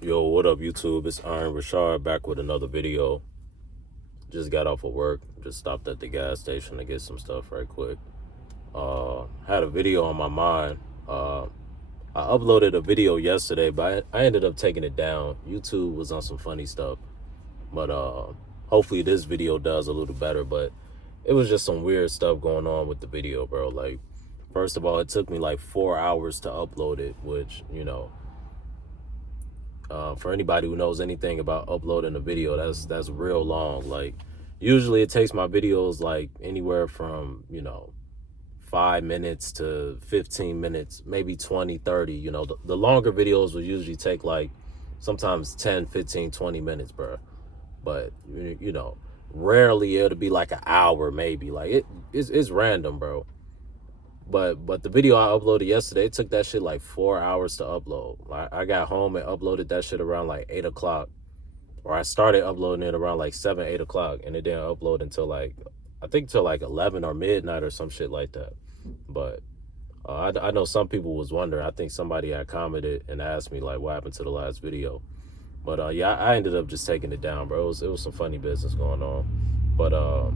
Yo, what up, YouTube? It's Richawd back with another video. Just got off of work. Just stopped at the gas station to get some stuff right quick. Had a video on my mind. I uploaded a video yesterday, but I ended up taking it down. YouTube was on some funny stuff, but hopefully this video does a little better. But it was just some weird stuff going on with the video, bro. Like, first of all, it took me like 4 hours to upload it, which for anybody who knows anything about uploading a video, that's real long. Like, usually it takes my videos like anywhere from 5 minutes to 15 minutes, maybe 20, 30. The longer videos will usually take like sometimes 10, 15, 20 minutes, bro. But rarely it'll be like an hour, maybe. Like it's random, bro. But the video I uploaded yesterday, it took that shit like 4 hours to upload. I got home and uploaded that shit around like 8 o'clock. Or I started uploading it around like 7, 8 o'clock. And it didn't upload until like, I think till like 11 or midnight or some shit like that. But I know some people was wondering. I think somebody had commented and asked me like what happened to the last video. But yeah, I ended up just taking it down, bro. It was some funny business going on. But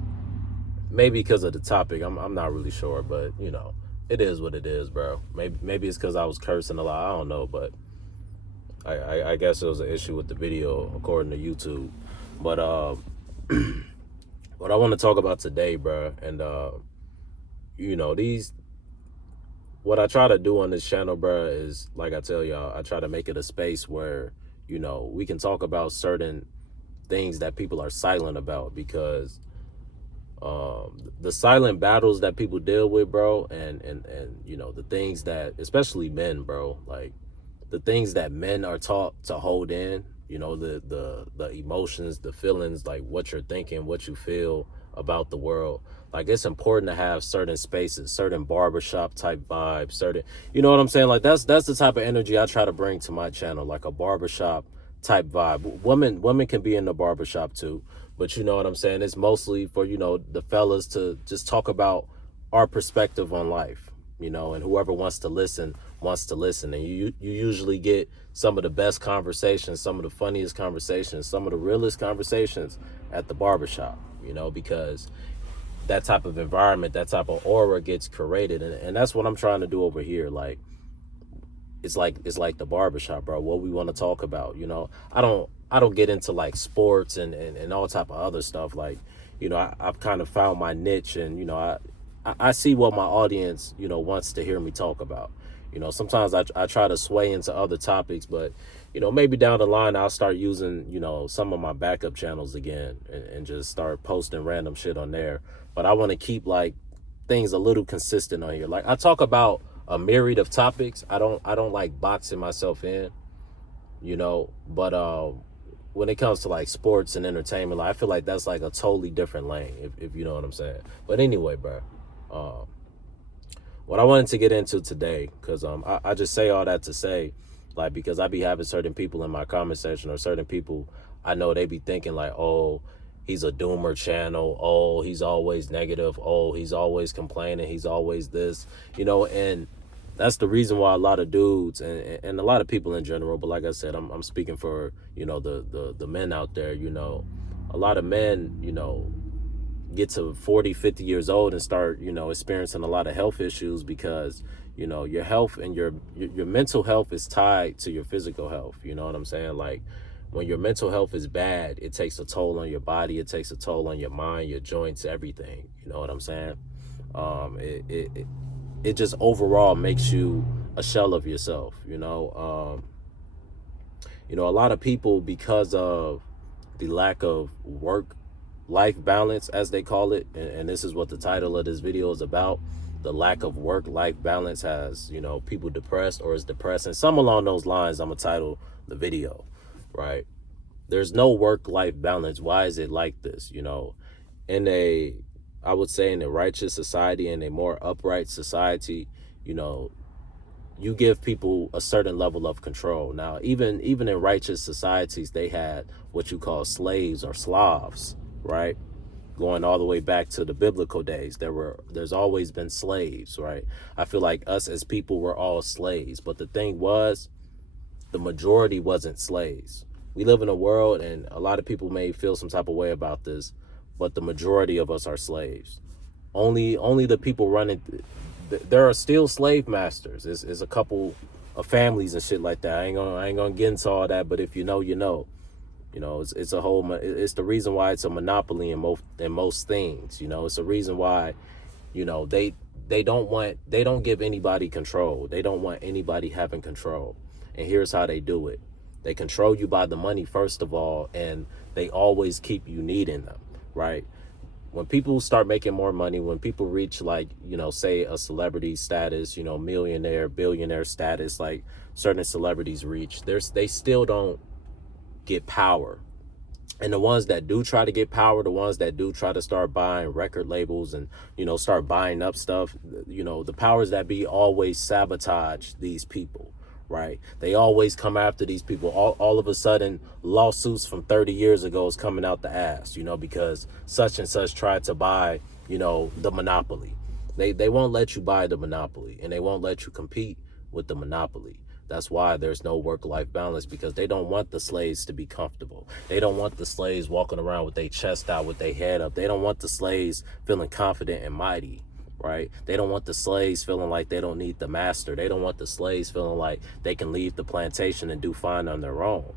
maybe because of the topic, I'm not really sure. But it is what it is, bro. Maybe it's because I was cursing a lot. I don't know, but I guess it was an issue with the video according to YouTube. But what I want to talk about today, bro, and what I try to do on this channel, bro, is like I tell y'all, I try to make it a space where we can talk about certain things that people are silent about, because the silent battles that people deal with, bro, and the things that, especially men, bro, like the things that men are taught to hold in, the emotions, the feelings, like what you're thinking, what you feel about the world. Like, it's important to have certain spaces, certain barbershop type vibes, certain, you know what I'm saying? Like, that's the type of energy I try to bring to my channel, like a barbershop type vibe. Women can be in the barbershop too, but you know what I'm saying? It's mostly for, the fellas to just talk about our perspective on life, and whoever wants to listen. And you usually get some of the best conversations, some of the funniest conversations, some of the realest conversations at the barbershop, because that type of environment, that type of aura gets created. And that's what I'm trying to do over here. Like, it's like the barbershop, bro. What we want to talk about, I don't get into like sports and all type of other stuff. Like, I've kind of found my niche, and I see what my audience wants to hear me talk about. Sometimes I try to sway into other topics, but maybe down the line I'll start using some of my backup channels again, and just start posting random shit on there. But I want to keep like things a little consistent on here. Like, I talk about a myriad of topics. I don't like boxing myself in, but when it comes to like sports and entertainment, like, I feel like that's like a totally different lane, if you know what I'm saying. But anyway, bro, what I wanted to get into today, because I just say all that to say, like, because I be having certain people in my comment section, or certain people I know, they be thinking like, oh, he's a doomer channel, oh, he's always negative, oh, he's always complaining, he's always this, and that's the reason why a lot of dudes and a lot of people in general, but like I said, I'm speaking for the men out there. A lot of men get to 40, 50 years old and start experiencing a lot of health issues, because your health and your mental health is tied to your physical health. You know what I'm saying? Like, when your mental health is bad, it takes a toll on your body, it takes a toll on your mind, your joints, everything. You know what I'm saying? It just overall makes you a shell of yourself. A lot of people, because of the lack of work life balance, as they call it, and this is what the title of this video is about, the lack of work life balance has people depressed, or is depressing, some along those lines. I'm gonna title the video, right? There's no work life balance. Why is it like this? I would say in a righteous society, in a more upright society, you give people a certain level of control. Now, even in righteous societies, they had what you call slaves or Slavs, right? Going all the way back to the biblical days, there's always been slaves, right? I feel like us as people were all slaves. But the thing was, the majority wasn't slaves. We live in a world, and a lot of people may feel some type of way about this, but the majority of us are slaves. Only the people running. There are still slave masters. It's a couple of families and shit like that. I ain't gonna get into all that. But if you know, you know. You know, it's a whole. It's the reason why it's a monopoly in most things. You know, it's a reason why, you know, they don't give anybody control. They don't want anybody having control. And here's how they do it. They control you by the money, first of all, and they always keep you needing them, right? When people start making more money, when people reach, like, you know, say a celebrity status, you know, millionaire, billionaire status, like certain celebrities reach, they still don't get power. And the ones that do try to get power, the ones that do try to start buying record labels and, you know, start buying up stuff, you know, the powers that be always sabotage these people, right? They always come after these people. All of a sudden, lawsuits from 30 years ago is coming out the ass, you know, because such and such tried to buy, you know, the monopoly. They won't let you buy the monopoly, and they won't let you compete with the monopoly. That's why there's no work-life balance, because they don't want the slaves to be comfortable. They don't want the slaves walking around with their chest out, with their head up. They don't want the slaves feeling confident and mighty, right? They don't want the slaves feeling like they don't need the master. They don't want the slaves feeling like they can leave the plantation and do fine on their own,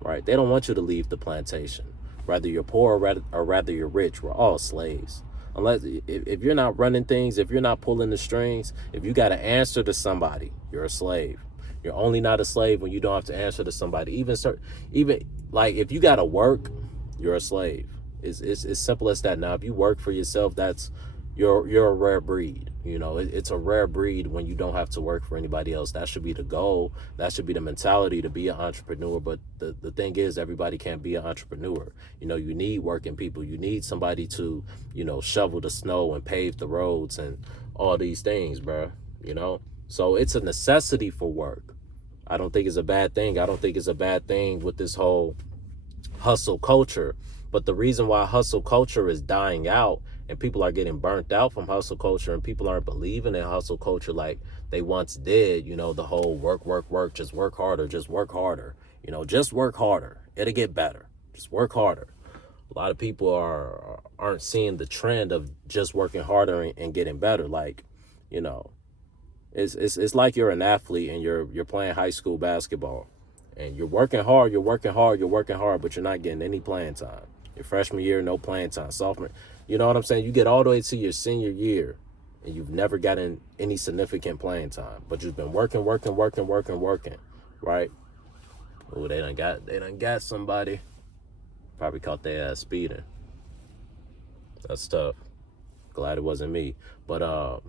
right? They don't want you to leave the plantation. Whether you're poor or rather you're rich, we're all slaves. Unless if you're not running things, if you're not pulling the strings, if you got to answer to somebody, you're a slave. You're only not a slave when you don't have to answer to somebody. Even like if you got to work, you're a slave. It's simple as that. Now, if you work for yourself, that's you're a rare breed. You know, it's a rare breed when you don't have to work for anybody else. That should be the goal. That should be the mentality, to be an entrepreneur. But the thing is, everybody can't be an entrepreneur. You know, you need working people. You need somebody to, you know, shovel the snow and pave the roads and all these things, bro. You know, so it's a necessity for work. I don't think it's a bad thing. I don't think it's a bad thing with this whole hustle culture. But the reason why hustle culture is dying out and people are getting burnt out from hustle culture, and people aren't believing in hustle culture like they once did, you know, the whole work, just work harder, you know, just work harder. It'll get better. Just work harder. A lot of people aren't seeing the trend of just working harder and getting better. Like, you know, it's like you're an athlete and you're playing high school basketball, and you're working hard, but you're not getting any playing time. Your freshman year, no playing time. Sophomore, you know what I'm saying? You get all the way to your senior year, and you've never gotten any significant playing time, but you've been working, right? Oh, they done got somebody. Probably caught their ass speeding. That's tough. Glad it wasn't me. But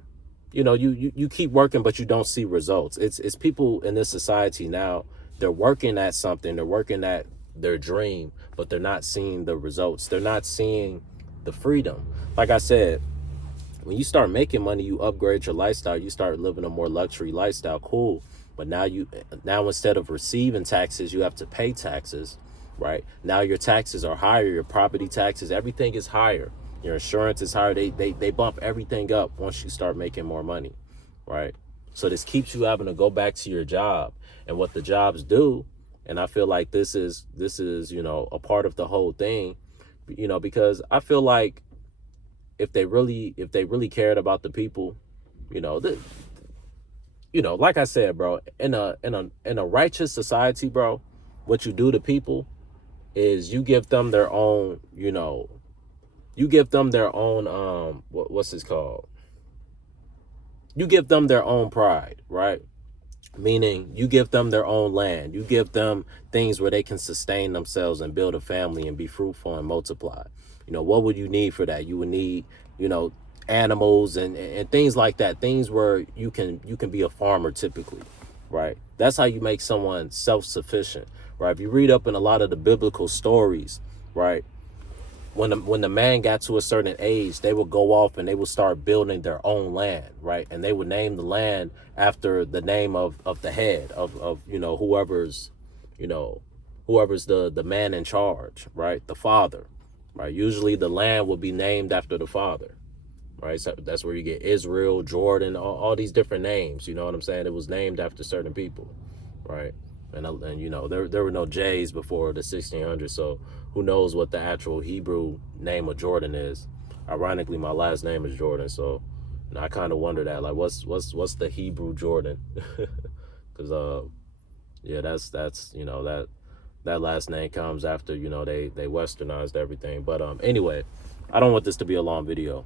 you know, you keep working, but you don't see results. It's people in this society now, they're working at something, they're working at their dream, but they're not seeing the results. They're not seeing the freedom. Like I said, when you start making money, you upgrade your lifestyle, you start living a more luxury lifestyle, cool. But now instead of receiving taxes, you have to pay taxes, right? Now your taxes are higher, your property taxes, everything is higher. Your insurance is higher. They bump everything up once you start making more money, right? So this keeps you having to go back to your job, and what the jobs do. And I feel like this is, you know, a part of the whole thing, you know, because I feel like if they really cared about the people, you know, like I said, bro, in a righteous society, bro, what you do to people is you give them their own, you know, you give them their own, what's this called? You give them their own pride, right? Meaning you give them their own land. You give them things where they can sustain themselves and build a family and be fruitful and multiply. You know, what would you need for that? You would need, you know, animals and things like that. Things where you can be a farmer typically, right? That's how you make someone self-sufficient, right? If you read up in a lot of the biblical stories, right? When the man got to a certain age, they would go off and they would start building their own land, right? And they would name the land after the name of the head of you know, whoever's the man in charge, right? The father, right? Usually the land will be named after the father, right? So that's where you get Israel, Jordan, all these different names. You know what I'm saying? It was named after certain people, right? And you know, there were no J's before the 1600s, so who knows what the actual Hebrew name of Jordan is. Ironically, my last name is Jordan, so I kind of wonder that, like, what's the Hebrew Jordan? Because yeah, that's you know, that last name comes after, you know, they westernized everything. But anyway, I don't want this to be a long video.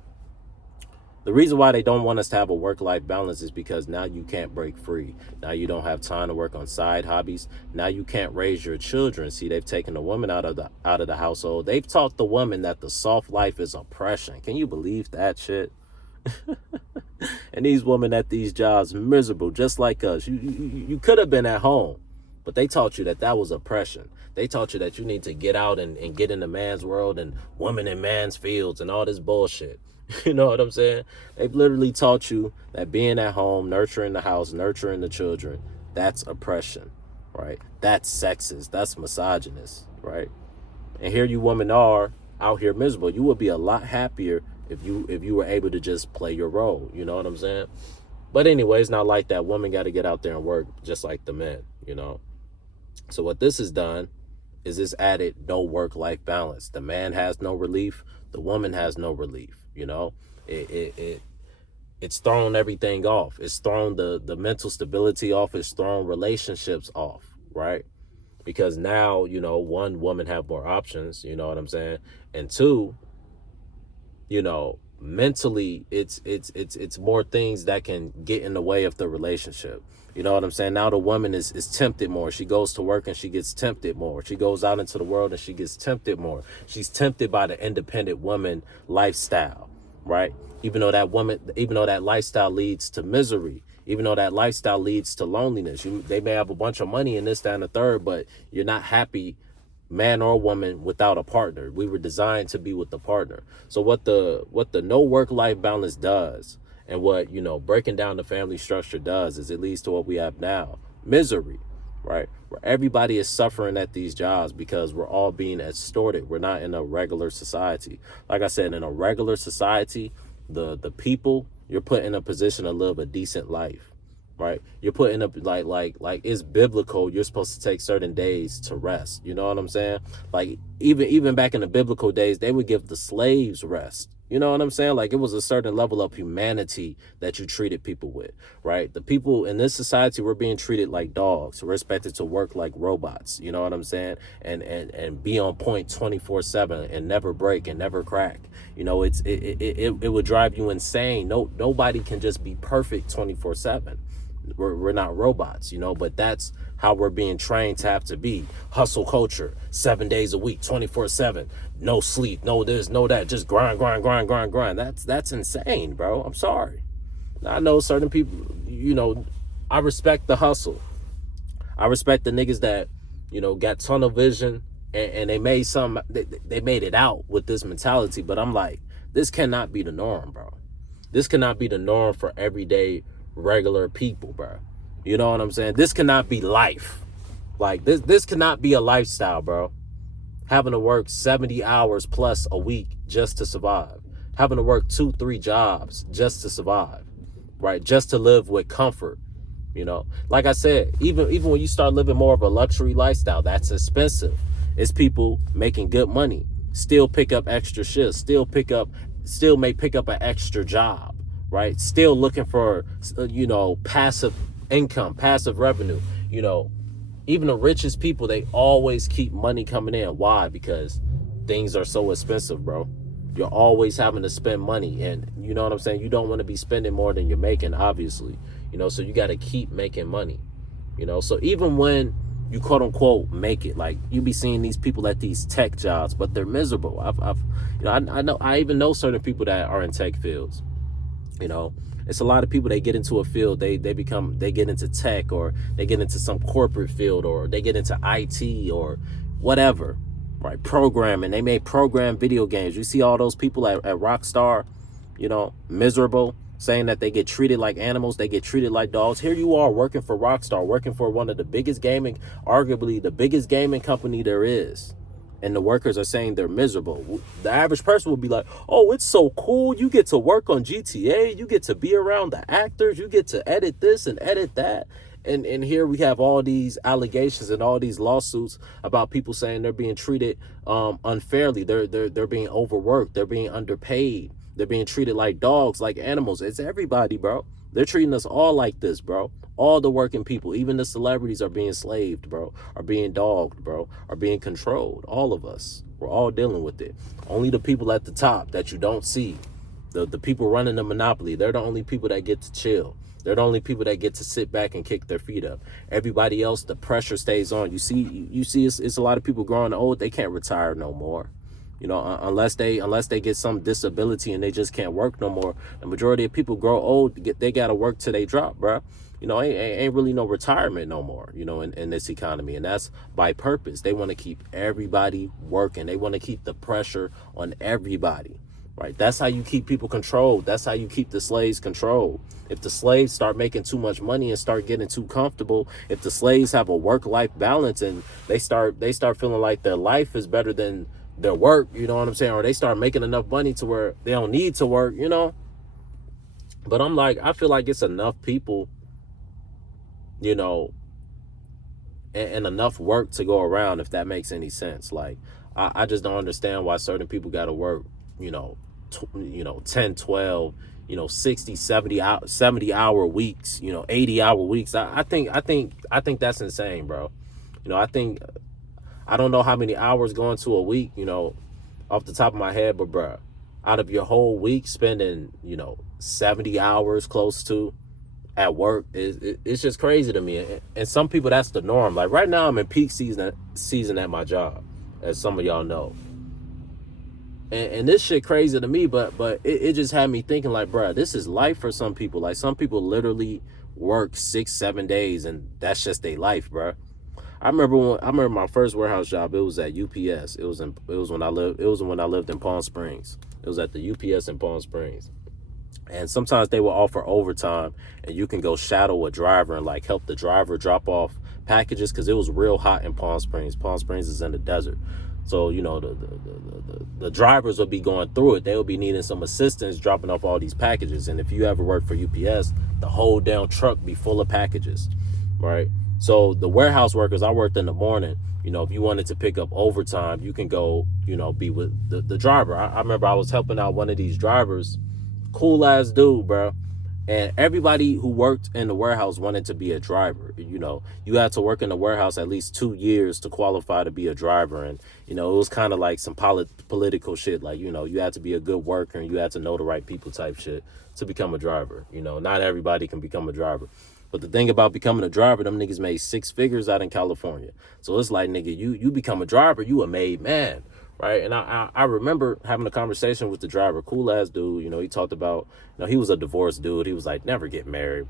The reason why they don't want us to have a work-life balance is because now you can't break free. Now you don't have time to work on side hobbies. Now you can't raise your children. See, they've taken the woman out of the household. They've taught the woman that the soft life is oppression. Can you believe that shit? And these women at these jobs, miserable, just like us. You could have been at home, but they taught you that was oppression. They taught you that you need to get out and get in the man's world and woman in man's fields and all this bullshit. You know what I'm saying? They've literally taught you that being at home, nurturing the house, nurturing the children, that's oppression, right? That's sexist. That's misogynist, right? And here you women are out here miserable. You would be a lot happier if you were able to just play your role. You know what I'm saying? But anyway, it's not like that. Women got to get out there and work just like the men, you know? So what this has done is this added no work-life balance. The man has no relief. The woman has no relief. You know, it's thrown everything off. It's thrown the mental stability off. It's thrown relationships off, right? Because now, you know, one, women have more options, you know what I'm saying? And two, you know, mentally, it's more things that can get in the way of the relationship. You know what I'm saying? Now the woman is tempted more. She goes to work and she gets tempted more. She goes out into the world and she gets tempted more. She's tempted by the independent woman lifestyle, right? Even though that lifestyle leads to misery, even though that lifestyle leads to loneliness. They may have a bunch of money and this, that, and the third, but you're not happy, man or woman, without a partner. We were designed to be with the partner. So what the no work-life balance does, and what, you know, breaking down the family structure does, is it leads to what we have now, misery, right? Where everybody is suffering at these jobs because we're all being extorted. We're not in a regular society. Like I said, in a regular society, the people, you're put in a position to live a decent life, right? You're put in a, like it's biblical. You're supposed to take certain days to rest. You know what I'm saying? Like even back in the biblical days, they would give the slaves rest. You know what I'm saying? Like, it was a certain level of humanity that you treated people with, right? The people in this society, we're being treated like dogs. We're expected to work like robots. You know what I'm saying? And be on point 24/7 and never break and never crack. You know, it would drive you insane. Nobody can just be perfect 24/7. We're not robots, you know, but that's how we're being trained to have to be. Hustle culture, 7 days a week, 24/7, no sleep, no this, no that, just grind. That's insane, bro. I'm sorry. I know certain people, you know, I respect the hustle. I respect the niggas that, you know, got tunnel vision and they made they made it out with this mentality. But I'm like, this cannot be the norm, bro. This cannot be the norm for everyday regular people, bro. You know what I'm saying? This cannot be life. Like, this cannot be a lifestyle, bro. Having to work 70 hours plus a week just to survive. Having to work 2-3 jobs just to survive, right? Just to live with comfort. You know, like I said, even when you start living more of a luxury lifestyle, that's expensive. It's people making good money, still pick up extra shifts, still may pick up an extra job, right? Still looking for, you know, passive income, passive revenue. You know, even the richest people, they always keep money coming in. Why? Because things are so expensive, bro. You're always having to spend money, and you know what I'm saying? You don't want to be spending more than you're making, obviously. You know, so you got to keep making money. You know, so even when you quote unquote make it, like, you be seeing these people at these tech jobs, but they're miserable. I even know certain people that are in tech fields. You know, it's a lot of people, they get into a field, they get into tech, or they get into some corporate field, or they get into IT or whatever, right? Programming. They may program video games. You see all those people at Rockstar, you know, miserable, saying that they get treated like animals, they get treated like dogs. Here you are working for Rockstar, working for one of the biggest arguably the biggest gaming company there is. And the workers are saying they're miserable. The average person will be like, oh, it's so cool. You get to work on GTA. You get to be around the actors. You get to edit this and edit that. And here we have all these allegations and all these lawsuits about people saying they're being treated unfairly. They're being overworked. They're being underpaid. They're being treated like dogs, like animals. It's everybody, bro. They're treating us all like this, bro. All the working people, even the celebrities, are being slaved, bro. Are being dogged, bro. Are being controlled. All of us. We're all dealing with it. Only the people at the top that you don't see, the people running the monopoly, they're the only people that get to chill. They're the only people that get to sit back and kick their feet up. Everybody else, the pressure stays on. You see, it's a lot of people growing old. They can't retire no more. Unless they get some disability and they just can't work no more. The majority of people grow old. They gotta work till they drop, bro. Ain't really no retirement no more. In this economy, and that's by purpose. They want to keep everybody working. They want to keep the pressure on everybody. Right? That's how you keep people controlled. That's how you keep the slaves controlled. If the slaves start making too much money and start getting too comfortable, if the slaves have a work-life balance and they start feeling like their life is better than their work, you know what I'm saying? Or they start making enough money to where they don't need to work, But I feel like it's enough people, and enough work to go around, if that makes any sense. Like, I just don't understand why certain people got to work, 10, 12, 60, 70 hour weeks, 80 hour weeks. I think that's insane, bro. I don't know how many hours go into a week, off the top of my head, but bro, out of your whole week spending, 70 hours close to at work, it's just crazy to me. And some people, that's the norm. Like right now I'm in peak season at my job, as some of y'all know. And this shit crazy to me, but it just had me thinking like, bro, this is life for some people. Like some people literally work 6-7 days and that's just their life, bro. I remember my first warehouse job. It was at UPS. It was when I lived in Palm Springs. It was at the UPS in Palm Springs. And sometimes they will offer overtime and you can go shadow a driver and like help the driver drop off packages, because it was real hot in Palm Springs. Palm Springs is in the desert. So, the drivers will be going through it. They will be needing some assistance dropping off all these packages. And if you ever work for UPS, the whole damn truck be full of packages, right? So the warehouse workers, I worked in the morning. If you wanted to pick up overtime, you can go, be with the driver. I remember I was helping out one of these drivers, cool ass dude, bro. And everybody who worked in the warehouse wanted to be a driver. You had to work in the warehouse at least 2 years to qualify to be a driver. And, it was kind of like some political shit. Like, you had to be a good worker and you had to know the right people type shit to become a driver. Not everybody can become a driver. But the thing about becoming a driver, them niggas made 6 figures out in California. So it's like, nigga, you become a driver, you a made man. Right. And I remember having a conversation with the driver, cool ass dude. He talked about, he was a divorced dude. He was like, never get married.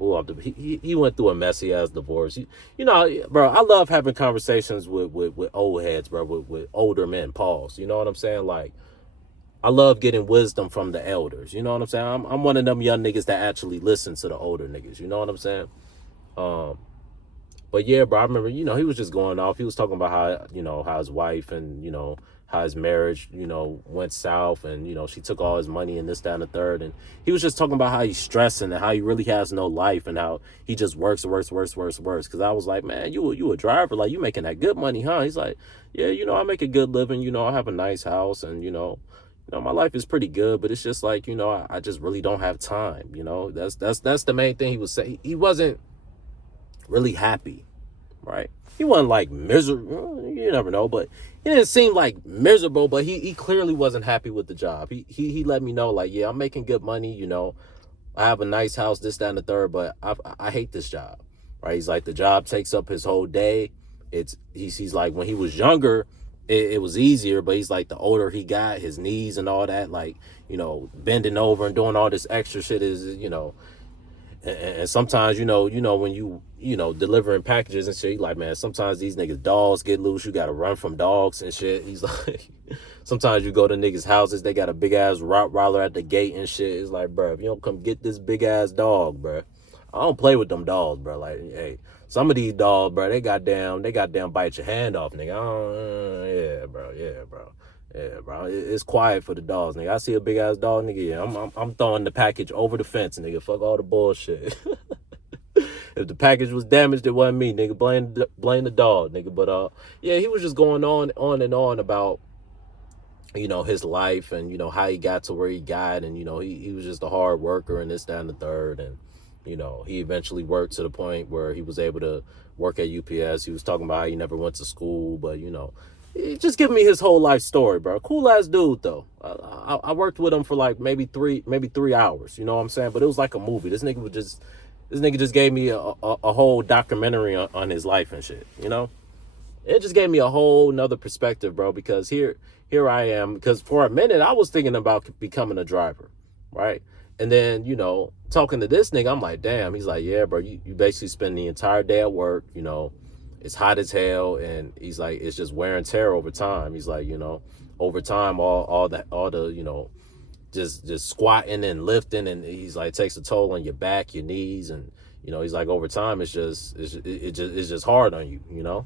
He went through a messy ass divorce. Bro, I love having conversations with old heads, bro, with older men, pause. You know what I'm saying? Like, I love getting wisdom from the elders. You know what I'm saying? I'm one of them young niggas that actually listen to the older niggas. You know what I'm saying? But yeah, bro, I remember, he was just going off. He was talking about how his wife and, how his marriage, went south and, she took all his money and this, that, and the third. And he was just talking about how he's stressing and how he really has no life and how he just works. Cause I was like, man, you a driver, like you making that good money, huh? He's like, yeah, I make a good living, I have a nice house and, my life is pretty good, but it's just like, I just really don't have time. That's the main thing he was saying. He wasn't really happy, right? He wasn't like miserable, you never know, but he didn't seem like miserable, but he clearly wasn't happy with the job. He let me know like, yeah, I'm making good money, I have a nice house, this, that, and the third, but I hate this job, right? He's like, the job takes up his whole day. He's like, when he was younger, it was easier, but he's like, the older he got, his knees and all that, like, bending over and doing all this extra shit is, and sometimes, when you delivering packages and shit, like, man, sometimes these niggas dogs get loose. You got to run from dogs and shit. He's like, sometimes you go to niggas' houses, they got a big ass Rottweiler at the gate and shit. It's like, bro, if you don't come get this big ass dog, bro, I don't play with them dogs, bro. Like, hey, some of these dogs, bro, they goddamn bite your hand off, nigga. Yeah, bro. Yeah, bro. It's quiet for the dogs, nigga. I see a big ass dog, nigga. Yeah, I'm throwing the package over the fence, nigga. Fuck all the bullshit. If the package was damaged, it wasn't me, nigga. Blame the dog, nigga. But yeah, he was just going on and on about, his life and, how he got to where he got. And, he was just a hard worker and this, that, and the third. And, he eventually worked to the point where he was able to work at UPS. He was talking about how he never went to school, but, he just giving me his whole life story, bro. Cool ass dude, though. I worked with him for like maybe 3 hours. You know what I'm saying? But it was like a movie. This nigga just gave me a whole documentary on his life and shit. It just gave me a whole nother perspective, bro, because here I am. Because for a minute, I was thinking about becoming a driver, right? And then, talking to this nigga, I'm like, damn. He's like, yeah, bro, you basically spend the entire day at work, it's hot as hell. And he's like, it's just wear and tear over time. He's like, over time, all the, just squatting and lifting. And he's like, takes a toll on your back, your knees. And, he's like, over time, it's just hard on you,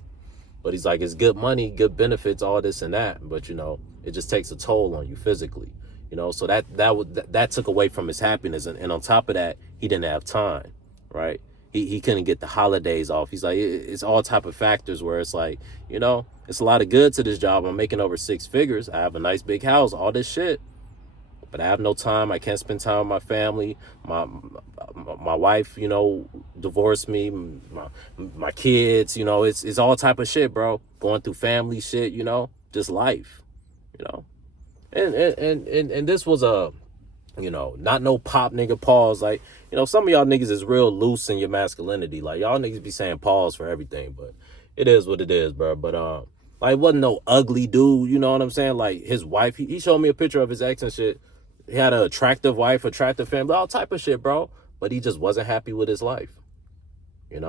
But he's like, it's good money, good benefits, all this and that. But, it just takes a toll on you physically, so that took away from his happiness. And on top of that, he didn't have time, right? He couldn't get the holidays off. He's like, it's all type of factors where it's like, it's a lot of good to this job. I'm making over 6 figures. I have a nice big house, all this shit. But I have no time. I can't spend time with my family. My wife, divorced me. My kids, it's all type of shit, bro. Going through family shit, just life, And this was not no pop nigga pause. Like, some of y'all niggas is real loose in your masculinity. Like, y'all niggas be saying pause for everything, but it is what it is, bro. But like, wasn't no ugly dude. You know what I'm saying? Like, his wife, he showed me a picture of his ex and shit. He had an attractive wife, attractive family, all type of shit, bro. But he just wasn't happy with his life, And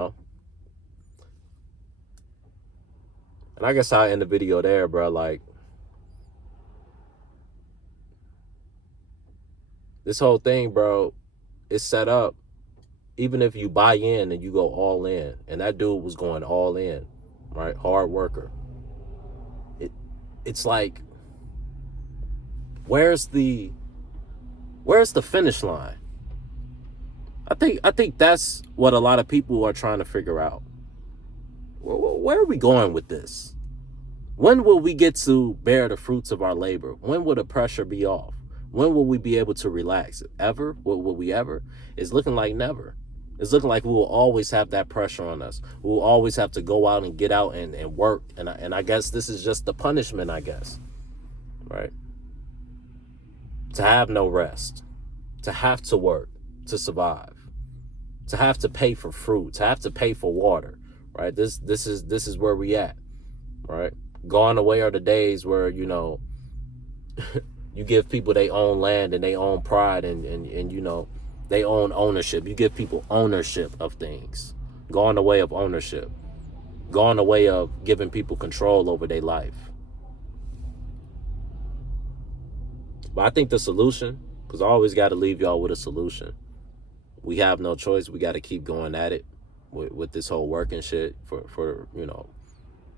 I guess I'll end the video there, bro. Like, this whole thing, bro, is set up. Even if you buy in and you go all in, and that dude was going all in, right? Hard worker. It's like, where's the finish line? I think that's what a lot of people are trying to figure out. Where are we going with this? When will we get to bear the fruits of our labor? When will the pressure be off? When will we be able to relax? Ever? Will we ever? It's looking like never. It's looking like we will always have that pressure on us. We will always have to go out and get out and work. And I guess this is just the punishment, I guess. Right? To have no rest. To have to work. To survive. To have to pay for fruit. To have to pay for water. Right? This is where we at. Right? Gone away are the days where, you give people their own land and their own pride and they own ownership. You give people ownership of things. Gone the way of ownership. Gone the way of giving people control over their life. But I think the solution, because I always got to leave y'all with a solution. We have no choice. We got to keep going at it with this whole working shit for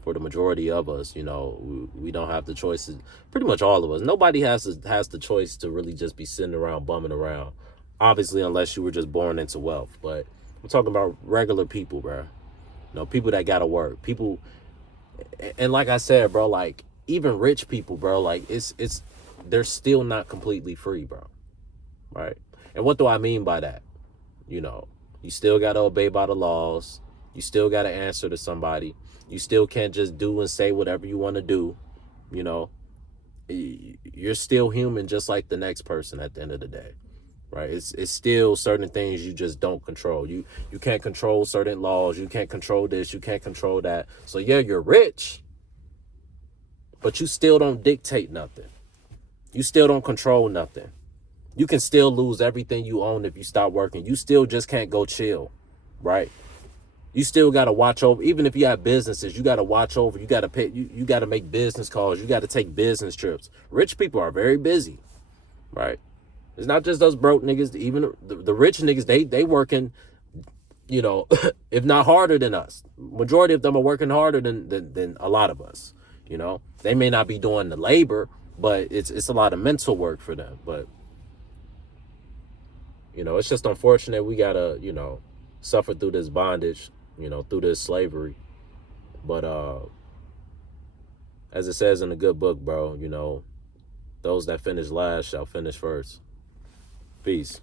the majority of us. We don't have the choices. Pretty much all of us. Nobody has the choice to really just be sitting around bumming around. Obviously, unless you were just born into wealth. But I'm talking about regular people, bro. People that gotta work. People, and like I said, bro, like, even rich people, bro, like, they're still not completely free, bro. Right? And what do I mean by that? You still gotta obey by the laws. You still gotta answer to somebody. You still can't just do and say whatever you want to do. You're still human just like the next person at the end of the day. Right? It's still certain things you just don't control. You can't control certain laws. You can't control this. You can't control that. So yeah, you're rich, but you still don't dictate nothing. You still don't control nothing. You can still lose everything you own if you stop working. You still just can't go chill, right? You still got to watch over, even if you have businesses, you got to watch over, you got to pay, you got to make business calls. You got to take business trips. Rich people are very busy, right? It's not just us broke niggas. Even the rich niggas, they working, if not harder than us. Majority of them are working harder than a lot of us. They may not be doing the labor, but it's a lot of mental work for them. But it's just unfortunate we gotta suffered through this bondage, through this slavery. But as it says in the good book, bro, those that finish last shall finish first. Peace.